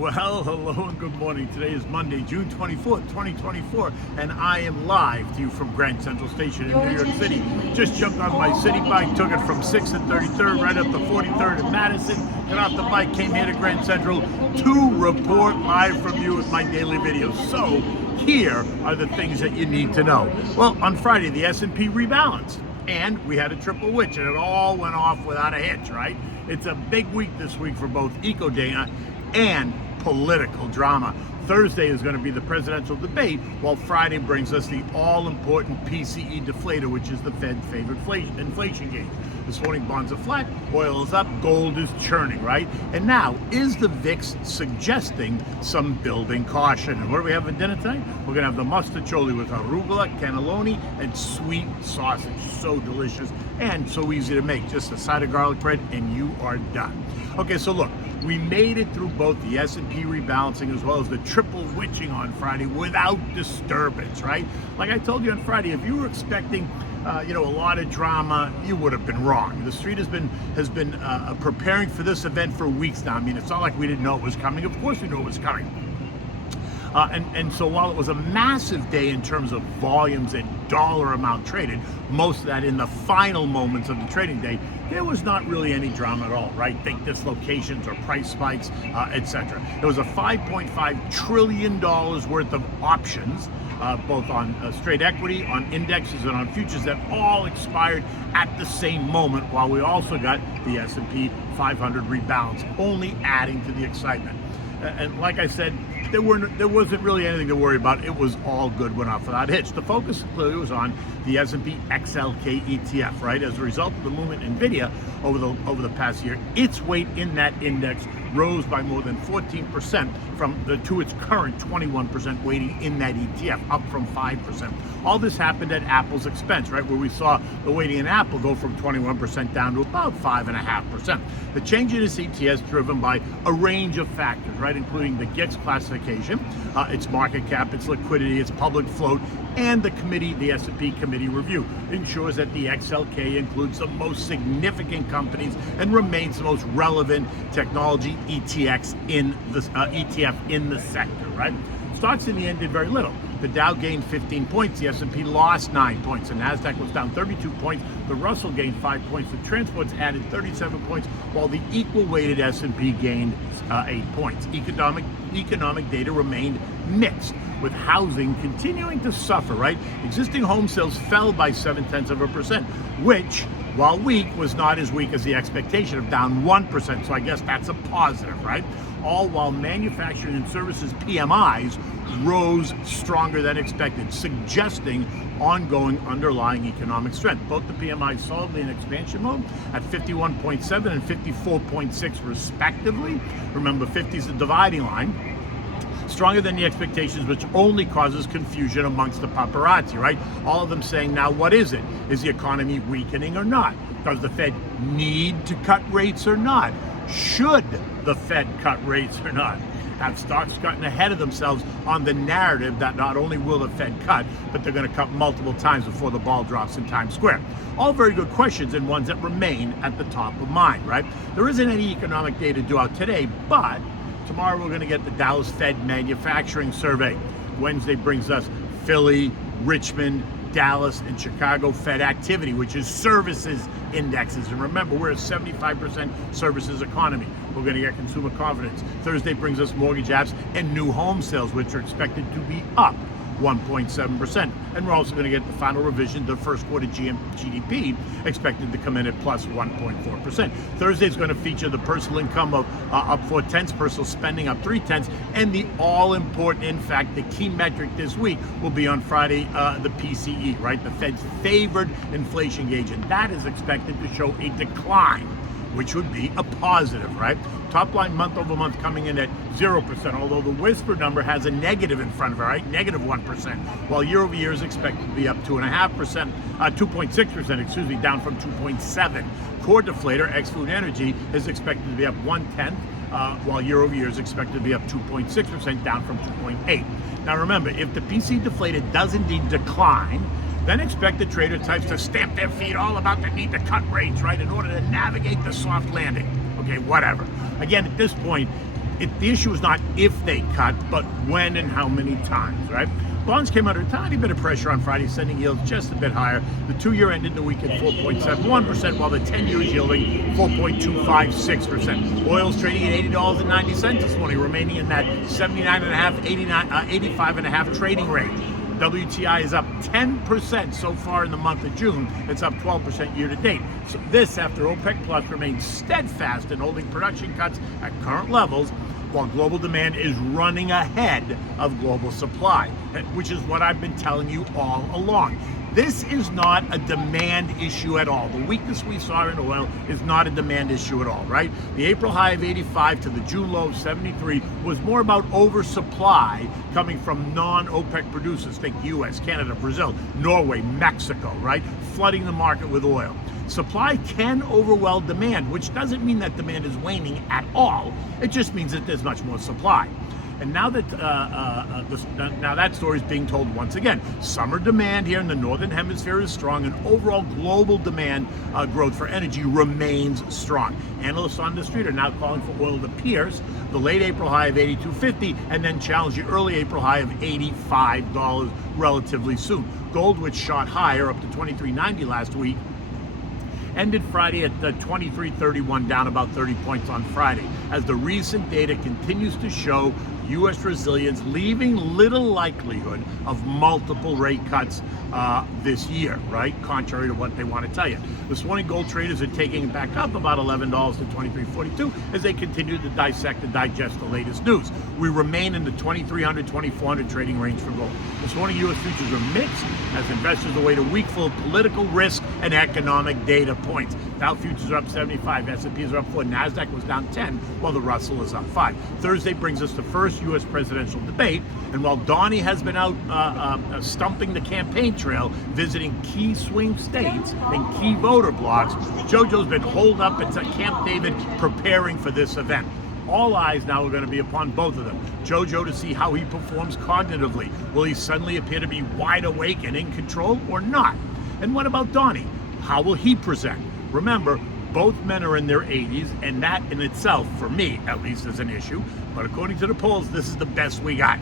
Well, hello and good morning. Today is Monday, June 24th, 2024, and I am live to you from Grand Central Station in New York City. Just jumped on my city bike, took it from 6th and 33rd right up to 43rd in Madison, got off the bike, came here to Grand Central to report live from you with my daily videos. So, here are the things that you need to know. Well, on Friday, the S&P rebalanced, and we had a triple witch, and it all went off without a hitch, right? It's a big week this week for both eco-data and political drama. Thursday is going to be the presidential debate, while Friday brings us the all-important PCE deflator, which is the Fed's favorite inflation gauge. This morning, bonds are flat, oil is up, gold is churning, right? And now, is the VIX suggesting some building caution? And what do we have for dinner tonight? We're going to have the Mostaccioli with Arugula, Cannelloni, and sweet sausage. So delicious and so easy to make. Just a side of garlic bread and you are done. Okay, so look, we made it through both the S&P rebalancing as well as the triple witching on Friday without disturbance, right? Like I told you on Friday, if you were expecting a lot of drama, you would have been wrong. The street has been preparing for this event for weeks now. I mean, it's not like we didn't know it was coming. Of course we knew it was coming. And so while it was a massive day in terms of volumes and dollar amount traded, most of that in the final moments of the trading day, there was not really any drama at all, right? Think dislocations or price spikes, etc. There was a $5.5 trillion worth of options, both on straight equity, on indexes, and on futures that all expired at the same moment, while we also got the S&P 500 rebalance, only adding to the excitement. And like I said, there wasn't really anything to worry about. It was all good, went off without a hitch. The focus clearly was on the S&P XLK ETF, right? As a result of the movement in Nvidia over the past year, its weight in that index rose by more than 14% to its current 21% weighting in that ETF, up from 5%. All this happened at Apple's expense, right? Where we saw the weighting in Apple go from 21% down to about 5.5%. The change in its ETF driven by a range of factors, right? Including the ÇİKŞ classification, its market cap, its liquidity, its public float, and the S&P committee review ensures that the XLK includes the most significant companies and remains the most relevant technology ETF in the sector, right? Stocks in the end did very little. The Dow gained 15 points, the S&P lost 9 points, the Nasdaq was down 32 points, the Russell gained 5 points, the transports added 37 points, while the equal-weighted S&P gained 8 points. Economic data remained mixed, with housing continuing to suffer, right? Existing home sales fell by 0.7%, which, while weak, was not as weak as the expectation of down 1%, so I guess that's a positive, right? All while manufacturing and services PMIs rose stronger than expected, suggesting ongoing underlying economic strength. Both the PMIs solidly in expansion mode at 51.7 and 54.6 respectively. Remember, 50 is the dividing line. Stronger than the expectations, which only causes confusion amongst the paparazzi, right? All of them saying, now what is it? Is the economy weakening or not? Does the Fed need to cut rates or not? Should the Fed cut rates or not? Have stocks gotten ahead of themselves on the narrative that not only will the Fed cut, but they're going to cut multiple times before the ball drops in Times Square? All very good questions and ones that remain at the top of mind, right? There isn't any economic data due out today, but tomorrow we're going to get the Dallas Fed manufacturing survey. Wednesday brings us Philly, Richmond, Dallas, and Chicago Fed activity, which is services indexes. And remember, we're a 75% services economy. We're going to get consumer confidence. Thursday brings us mortgage apps and new home sales, which are expected to be up 1.7%. And we're also going to get the final revision to the first quarter GDP, expected to come in at plus 1.4%. Thursday is going to feature the personal income of up 0.4, personal spending up 0.3, and the all-important, in fact, the key metric this week will be on Friday, the PCE, right? The Fed's favored inflation gauge, and that is expected to show a decline, which would be a positive, right? Top line month over month coming in at 0%, although the whisper number has a negative in front of it, right? Negative 1%, while year over year is expected to be up 2.6%, down from 2.7. Core deflator, ex-food energy, is expected to be up 0.1, while year over year is expected to be up 2.6%, down from 2.8. Now remember, if the PC deflator does indeed decline, then expect the trader types to stamp their feet all about the need to cut rates, right, in order to navigate the soft landing. Okay, whatever. Again, at this point, the issue is not if they cut, but when and how many times, right? Bonds came under a tiny bit of pressure on Friday, sending yields just a bit higher. The 2-year ended the week at 4.71%, while the 10-year is yielding 4.256%. Oil's trading at $80.90 this morning, remaining in that 79.5, 85.5 trading range. WTI is up 10% so far in the month of June. It's up 12% year to date. So this after OPEC Plus remains steadfast in holding production cuts at current levels, while global demand is running ahead of global supply, which is what I've been telling you all along. This is not a demand issue at all. The weakness we saw in oil is not a demand issue at all, right? The April high of 85 to the June low of 73 was more about oversupply coming from non-OPEC producers. Think US, Canada, Brazil, Norway, Mexico, right? Flooding the market with oil. Supply can overwhelm demand, which doesn't mean that demand is waning at all. It just means that there's much more supply. And now that now that story is being told once again. Summer demand here in the Northern Hemisphere is strong, and overall global demand growth for energy remains strong. Analysts on the street are now calling for oil to pierce the late April high of $82.50 and then challenge the early April high of $85 relatively soon. Gold, which shot higher up to $23.90 last week, ended Friday at 23.31, down about 30 points on Friday, as the recent data continues to show U.S. resilience, leaving little likelihood of multiple rate cuts this year, right? Contrary to what they want to tell you. This morning, gold traders are taking it back up about $11 to $23.42 as they continue to dissect and digest the latest news. We remain in the $2,300, $2,400 trading range for gold. This morning, U.S. futures are mixed as investors await a week full of political risk and economic data points. Dow futures are up 75, S&Ps are up 4, NASDAQ was down 10, while the Russell is up 5. Thursday brings us the first U.S. presidential debate, and while Donnie has been out stumping the campaign trail, visiting key swing states and key voter blocks, JoJo's been holed up at Camp David preparing for this event. All eyes now are going to be upon both of them. JoJo to see how he performs cognitively. Will he suddenly appear to be wide awake and in control or not? And what about Donnie? How will he present? Remember, both men are in their 80s, and that in itself, for me at least, is an issue. But according to the polls, this is the best we got,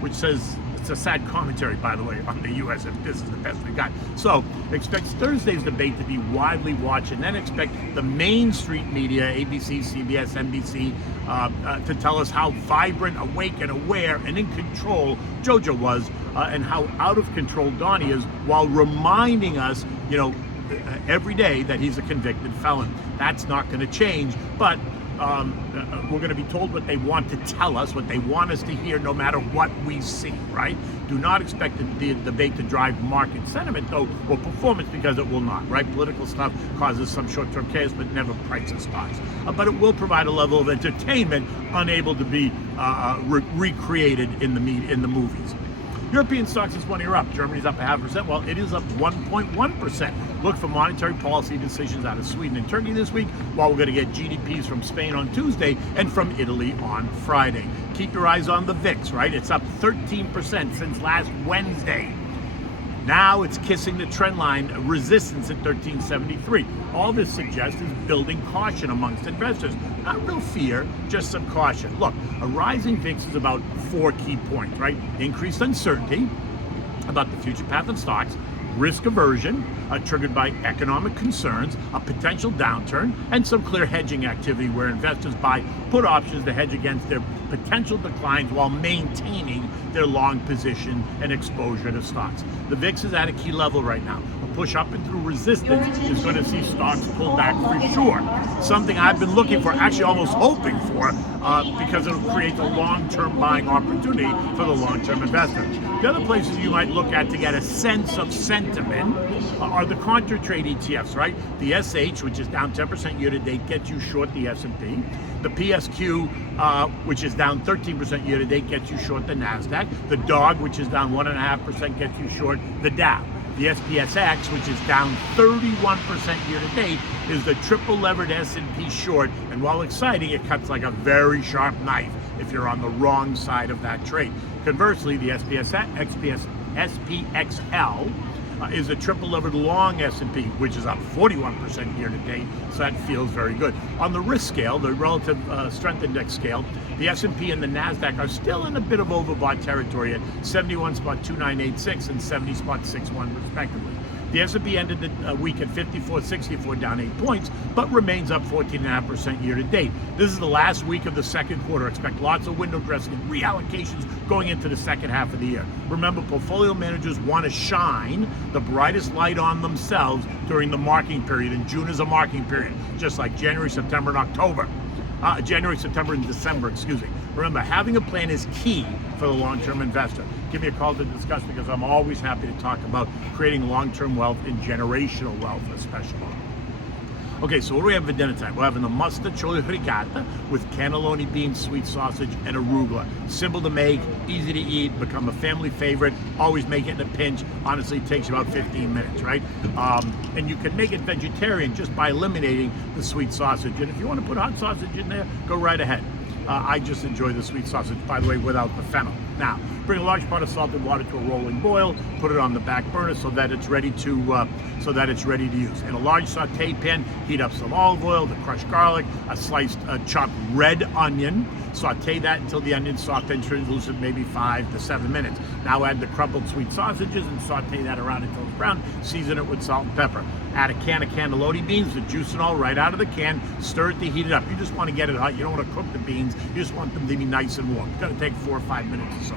which says, it's a sad commentary, by the way, on the U.S. if this is the best we got. So expect Thursday's debate to be widely watched, and then expect the Main Street media, ABC, CBS, NBC, to tell us how vibrant, awake, and aware and in control JoJo was, and how out of control Donnie is, while reminding us, every day that he's a convicted felon. That's not going to change, but we're going to be told what they want to tell us, what they want us to hear, no matter what we see, right? Do not expect the debate to drive market sentiment, though, or performance, because it will not, right? Political stuff causes some short-term chaos, but never prices stocks. But it will provide a level of entertainment unable to be recreated in the movies. European stocks this morning are up. Germany's up 0.5%, while it is up 1.1%. Look for monetary policy decisions out of Sweden and Turkey this week, while we're going to get GDPs from Spain on Tuesday and from Italy on Friday. Keep your eyes on the VIX, right? It's up 13% since last Wednesday. Now it's kissing the trend line resistance at 1373. All this suggests is building caution amongst investors. Not real fear, just some caution. Look, a rising VIX is about 4 key points, right? Increased uncertainty about the future path of stocks, risk aversion triggered by economic concerns, a potential downturn, and some clear hedging activity where investors buy put options to hedge against their potential declines while maintaining their long position and exposure to stocks. The VIX is at a key level right now. A push up and through resistance is going to see stocks pull back for sure. Something I've been looking for, actually almost hoping for, because it'll create a long-term buying opportunity for the long-term investor. The other places you might look at to get a sense of sentiment are the contra trade ETFs, right? The SH, which is down 10% year to date, gets you short the S&P. The PSQ, which is down 13% year to date, gets you short the NASDAQ. The DOG, which is down 1.5%, gets you short the Dow. The SPSX, which is down 31% year to date, is the triple levered S&P short. And while exciting, it cuts like a very sharp knife if you're on the wrong side of that trade. Conversely, the SPXL, is a triple levered long S&P, which is up 41% year to date. So that feels very good. On the risk scale, the relative strength index scale, the S&P and the NASDAQ are still in a bit of overbought territory at 71.2986 and 70.61 respectively. The S&P ended the week at 5464, down 8 points, but remains up 14.5% year to date. This is the last week of the second quarter. Expect lots of window dressing and reallocations going into the second half of the year. Remember, portfolio managers want to shine the brightest light on themselves during the marking period, and June is a marking period, just like January, September, and October. January, September, and December, excuse me. Remember, having a plan is key for the long-term investor. Give me a call to discuss, because I'm always happy to talk about creating long-term wealth and generational wealth, especially. Okay, so what do we have for dinner time? We're having the Mostaccioli with cannelloni beans, sweet sausage, and arugula. Simple to make, easy to eat, become a family favorite. Always make it in a pinch. Honestly, it takes you about 15 minutes, right? And you can make it vegetarian just by eliminating the sweet sausage. And if you want to put hot sausage in there, go right ahead. I just enjoy the sweet sausage, by the way, without the fennel. Now, bring a large pot of salted water to a rolling boil. Put it on the back burner so that it's ready to use. In a large saute pan, heat up some olive oil, the crushed garlic, a sliced chopped red onion. Saute that until the onion soft and translucent, maybe 5 to 7 minutes. Now add the crumpled sweet sausages and saute that around until it's brown. Season it with salt and pepper. Add a can of cannelloni beans, the juice and all, right out of the can. Stir it to heat it up. You just want to get it hot. You don't want to cook the beans. You just want them to be nice and warm. It's going to take 4 or 5 minutes or so.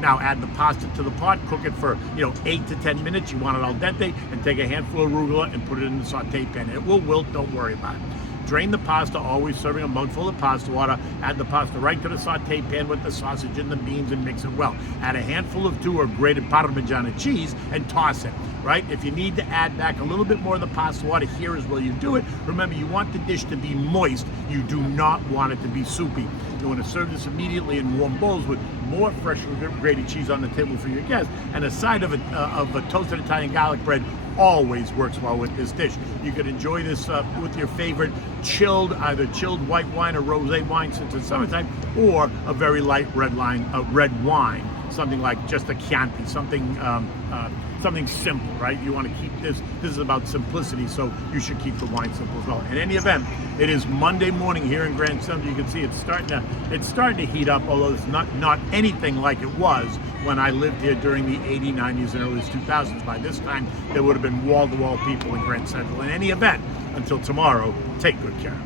Now add the pasta to the pot, cook it for 8 to 10 minutes. You want it al dente, and take a handful of arugula and put it in the saute pan. It will wilt, don't worry about it. Drain the pasta, always serving a mugful of pasta water. Add the pasta right to the saute pan with the sausage and the beans and mix it well. Add a handful of 2 of grated Parmesan cheese and toss it, right? If you need to add back a little bit more of the pasta water, here is where you do it. Remember, you want the dish to be moist. You do not want it to be soupy. You want to serve this immediately in warm bowls with more freshly grated cheese on the table for your guests, and a side of a toasted Italian garlic bread always works well with this dish. You could enjoy this with your favorite either chilled white wine or rosé wine since it's summertime, or a very light red wine, something like just a Chianti, something simple, right? You want to keep this is about simplicity, so you should keep the wine simple as well. In any event, it is Monday morning here in Grand Central. You can see it's starting to heat up, although it's not anything like it was when I lived here during the 80s, 90s, and early 2000s. By this time, there would have been wall-to-wall people in Grand Central. In any event, until tomorrow, take good care.